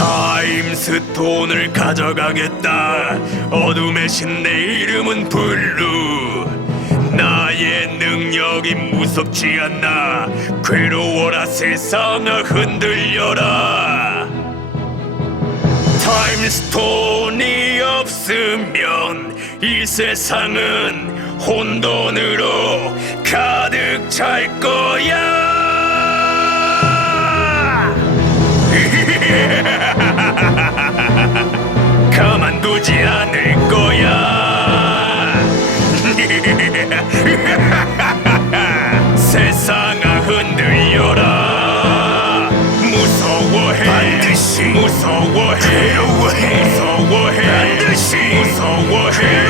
타임스톤을 가져가겠다. 어둠의 신 내 이름은 블루. 나의 능력이 무섭지 않나. 괴로워라 세상아 흔들려라. 타임스톤이 없으면 이 세상은 혼돈으로 가득 찰 거야. 가만두지 않을 거야. 세상아 흔들려라. 무서워해. 반드시 무서워해. 괴로워해. 무서워해. 반드시 무서워해.